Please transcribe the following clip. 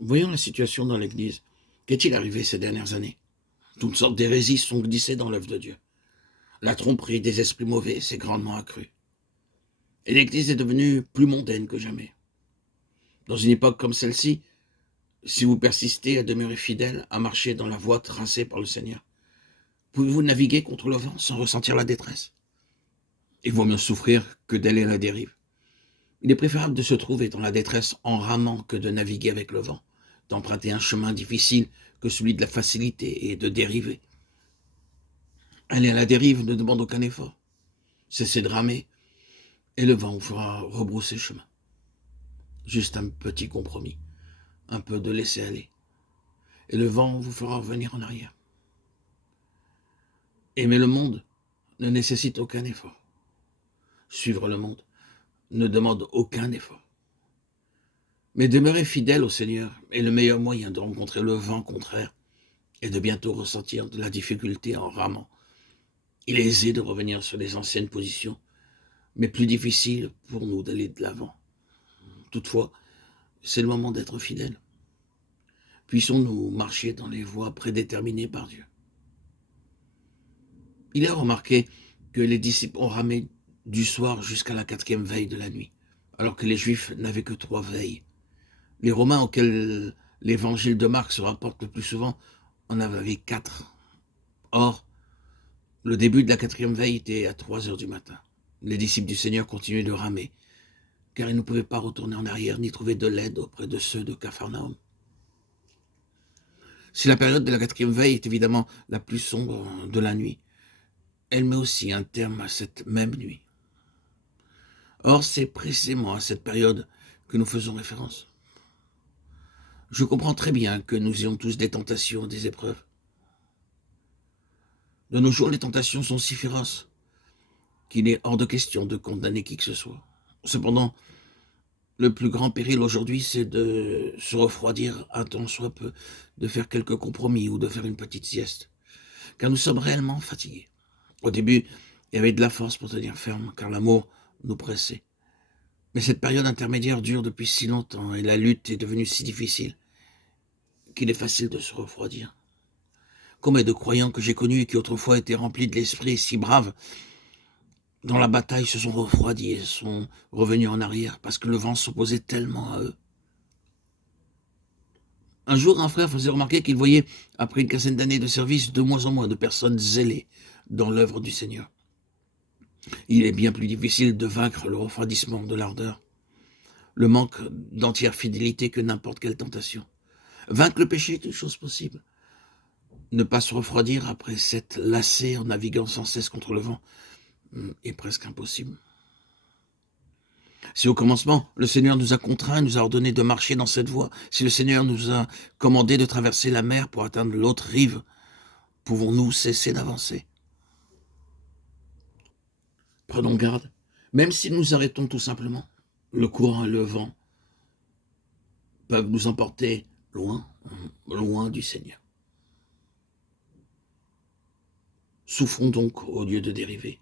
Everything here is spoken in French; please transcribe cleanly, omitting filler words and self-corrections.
Voyons la situation dans l'Église. Qu'est-il arrivé ces dernières années? Toutes sortes d'hérésies sont glissées dans l'œuvre de Dieu. La tromperie des esprits mauvais s'est grandement accrue. Et l'Église est devenue plus mondaine que jamais. Dans une époque comme celle-ci, si vous persistez à demeurer fidèle, à marcher dans la voie tracée par le Seigneur, pouvez-vous naviguer contre le vent sans ressentir la détresse? Il vaut mieux souffrir que d'aller à la dérive. Il est préférable de se trouver dans la détresse en ramant que de naviguer avec le vent, d'emprunter un chemin difficile que celui de la facilité et de dériver. Aller à la dérive ne demande aucun effort. Cessez de ramer et le vent vous fera rebrousser chemin. Juste un petit compromis, un peu de laisser aller. Et le vent vous fera revenir en arrière. Aimer le monde ne nécessite aucun effort. Suivre le monde ne demande aucun effort. Mais demeurer fidèle au Seigneur est le meilleur moyen de rencontrer le vent contraire et de bientôt ressentir de la difficulté en ramant. Il est aisé de revenir sur les anciennes positions, mais plus difficile pour nous d'aller de l'avant. Toutefois, c'est le moment d'être fidèle. Puissons-nous marcher dans les voies prédéterminées par Dieu. Il est remarqué que les disciples ont ramé du soir jusqu'à la 4e veille de la nuit, alors que les Juifs n'avaient que 3 veilles. Les Romains auxquels l'évangile de Marc se rapporte le plus souvent en avaient 4. Or, le début de la 4e veille était à 3 heures du matin. Les disciples du Seigneur continuaient de ramer, car ils ne pouvaient pas retourner en arrière ni trouver de l'aide auprès de ceux de Capharnaüm. Si la période de la 4e veille est évidemment la plus sombre de la nuit, elle met aussi un terme à cette même nuit. Or, c'est précisément à cette période que nous faisons référence. Je comprends très bien que nous ayons tous des tentations, des épreuves. De nos jours, les tentations sont si féroces qu'il est hors de question de condamner qui que ce soit. Cependant, le plus grand péril aujourd'hui, c'est de se refroidir un tant soit peu, de faire quelques compromis ou de faire une petite sieste, car nous sommes réellement fatigués. Au début, il y avait de la force pour tenir ferme, car l'amour nous pressait. Mais cette période intermédiaire dure depuis si longtemps et la lutte est devenue si difficile qu'il est facile de se refroidir. Combien de croyants que j'ai connus et qui autrefois étaient remplis de l'esprit si braves, dans la bataille se sont refroidis et sont revenus en arrière parce que le vent s'opposait tellement à eux. Un jour, un frère faisait remarquer qu'il voyait, après une quinzaine d'années de service, de moins en moins de personnes zélées dans l'œuvre du Seigneur. Il est bien plus difficile de vaincre le refroidissement de l'ardeur, le manque d'entière fidélité que n'importe quelle tentation. Vaincre le péché est une chose possible. Ne pas se refroidir après s'être lassé en naviguant sans cesse contre le vent est presque impossible. Si au commencement, le Seigneur nous a contraints, nous a ordonné de marcher dans cette voie, si le Seigneur nous a commandé de traverser la mer pour atteindre l'autre rive, pouvons-nous cesser d'avancer? Prenons garde, même si nous arrêtons tout simplement, le courant et le vent peuvent nous emporter loin, loin du Seigneur. Souffrons donc au lieu de dériver.